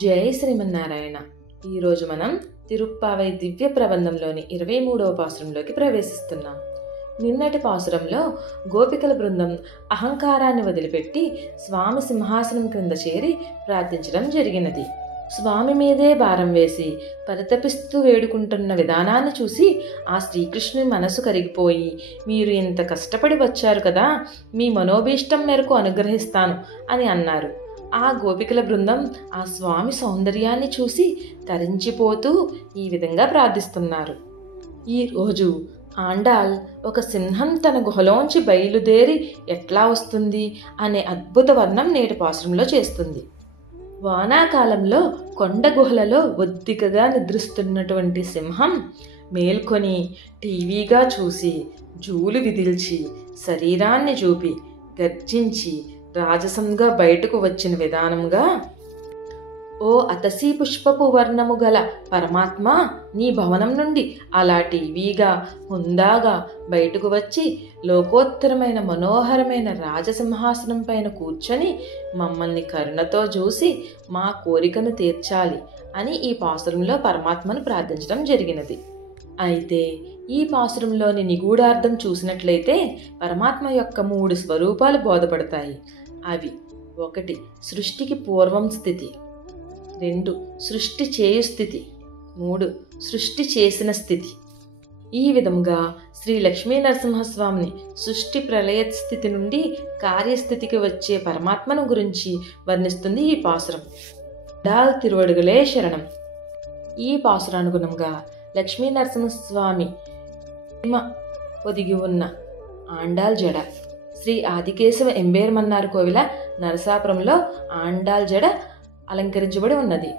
జై శ్రీమన్నారాయణ. ఈరోజు మనం తిరుప్పావై దివ్య ప్రబంధంలోని 23వ పాసురంలోకి ప్రవేశిస్తున్నాం. నిన్నటి పాసురంలో గోపికల బృందం అహంకారాన్ని వదిలిపెట్టి స్వామి సింహాసనం క్రింద చేరి ప్రార్థించడం జరిగినది. స్వామి మీదే భారం వేసి పరితపిస్తూ వేడుకుంటున్న విధానాన్ని చూసి ఆ శ్రీకృష్ణుని మనసు కరిగిపోయి, మీరు ఇంత కష్టపడి వచ్చారు కదా, మీ మనోభీష్టం మేరకు అనుగ్రహిస్తాను అని అన్నారు. ఆ గోపికల బృందం ఆ స్వామి సౌందర్యాన్ని చూసి తరించిపోతూ ఈ విధంగా ప్రార్థిస్తున్నారు. ఈరోజు ఆండాల్ ఒక సింహం తన గుహలోంచి బయలుదేరి ఎట్లా వస్తుంది అనే అద్భుత వర్ణం నేటి పాసురంలో చేస్తుంది. వానాకాలంలో కొండ గుహలలో ఒద్దికగా నిద్రిస్తున్నటువంటి సింహం మేల్కొని టీవీగా చూసి జూలు విదిల్చి శరీరాన్ని చూపి గర్జించి రాజసంగా బయటకు వచ్చిన విధానంగా, ఓ అతసీ పుష్పపు వర్ణము గల పరమాత్మ, నీ భవనం నుండి అలా టీవీగా హుందాగా బయటకు వచ్చి లోకోత్తరమైన మనోహరమైన రాజసింహాసనం పైన కూర్చొని మమ్మల్ని కరుణతో చూసి మా కోరికను తీర్చాలి అని ఈ పాసురంలో పరమాత్మను ప్రార్థించడం జరిగినది. అయితే ఈ పాసురంలోని నిగూఢార్థం చూసినట్లయితే పరమాత్మ యొక్క 3 స్వరూపాలు బోధపడతాయి. అవి: 1 సృష్టికి పూర్వం స్థితి, 2 సృష్టి చేయు స్థితి, 3 సృష్టి చేసిన స్థితి. ఈ విధంగా శ్రీ లక్ష్మీ నరసింహస్వామిని సృష్టి ప్రళయ స్థితి నుండి కార్యస్థితికి వచ్చే పరమాత్మను గురించి వర్ణిస్తుంది ఈ పాసురం. డాల్ తిరువడుగులే శరణం. ఈ పాసురానుగుణంగా లక్ష్మీ నరసింహస్వామి ఒదిగి ఉన్న ఆండాల్ జడ శ్రీ ఆదికేశవ ఎంబేర్ మన్నార్ కోవిల నరసాపురంలో ఆండాల్ జడ అలంకరించబడి ఉన్నది.